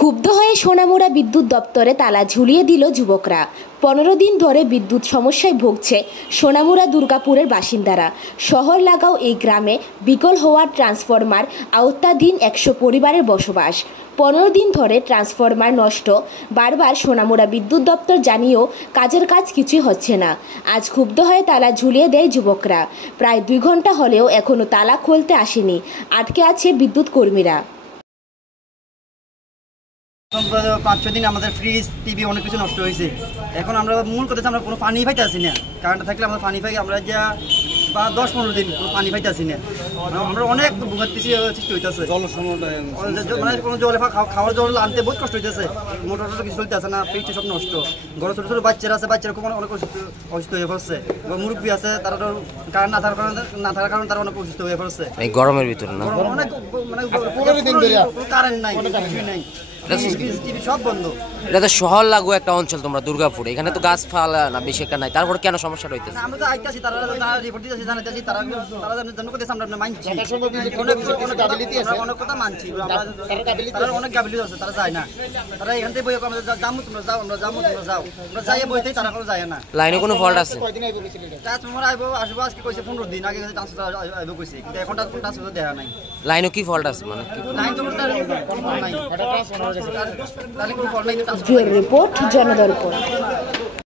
ক্ষুব্ধ হয়ে সোনামুড়া বিদ্যুৎ দপ্তরে তালা ঝুলিয়ে দিল যুবকরা। 15 দিন ধরে বিদ্যুৎ সমস্যায় ভুগছে সোনামুড়া দুর্গাপুরের বাসিন্দারা। শহর লাগাও এই গ্রামে বিকল হওয়ার ট্রান্সফরমার আওতাধীন 100 পরিবারের বসবাস। 15 দিন ধরে ট্রান্সফরমার নষ্ট, বারবার সোনামুড়া বিদ্যুৎ দপ্তর জানিয়েও কাজের কাজ কিছুই হচ্ছে না। আজ ক্ষুব্ধ হয়ে তালা ঝুলিয়ে দেয় যুবকরা। প্রায় 2 ঘন্টা হলেও এখনও তালা খুলতে আসেনি, আটকে আছে বিদ্যুৎ কর্মীরা। 5-6 দিন আমাদের ফ্রিজ টিভি অনেক কিছু নষ্ট হয়েছে। এখন আমরা মূল কথা আমরা কোনো পানি পাইতে আসি না। কারেন্টটা থাকলে আমরা পানি পাই, আমরা যা 10-15 দিন কোনো পানি পাইতে আসি না। আমরা অনেক ভোগান্তি সৃষ্টি হইতেছে। মানে কোনো জল খাওয়ার জল আনতে বহুত কষ্ট হইতেছে। মোটর কিছু চলতে আসে না, ফ্রিজটা সব নষ্ট। ঘরে ছোটো ছোটো বাচ্চারা আছে, বাচ্চারা খুব অনেক অসুস্থ হয়ে পড়ছে। মুরব্বী আছে, তারা তো কারেন্ট না থাকার কারণে তারা অনেক অসুস্থ হয়ে পড়ছে। এই গরমের ভিতরে না অনেক মানে কারেন্ট নাই, কিছুই নাই, সব বন্ধ। এটা তো শহর লাগু একটা অঞ্চল, তোমরা দুর্গাপুর, এখানে তো গাছপালা না বেশি একটা নাই, তারপরে কেন সমস্যাটা হইতেছে? আমরা তো আইতাছি, তারা রিপোর্ট দিতেছি, জানাইতেছি, তারা জন্য করতেছে, আমরা মানছি, অনেক কথা মানছি, তারা অনেক গাবিলিত আছে, তারা যায় না। তারা এখান থেকে বই আমরা যাবো, তোমরা যাও, আমরা যাবো, তোমরা যাও, আমরা যাই বইতেই তারা কোনো যায় না। লাইনে কোনো ফল্ট আছে? ট্রান্সফরমার আসবো আজকে কইছে 15 দিন আগে ট্রান্সফরমার আইবো কইছে, কিন্তু এখন ট্রান্সফরমার দেখা নাই। লাইনে কি ফল্ট আছে? মানে লাইন তো নাই, জুয়েল রিপোর্ট, জনদর্পণ।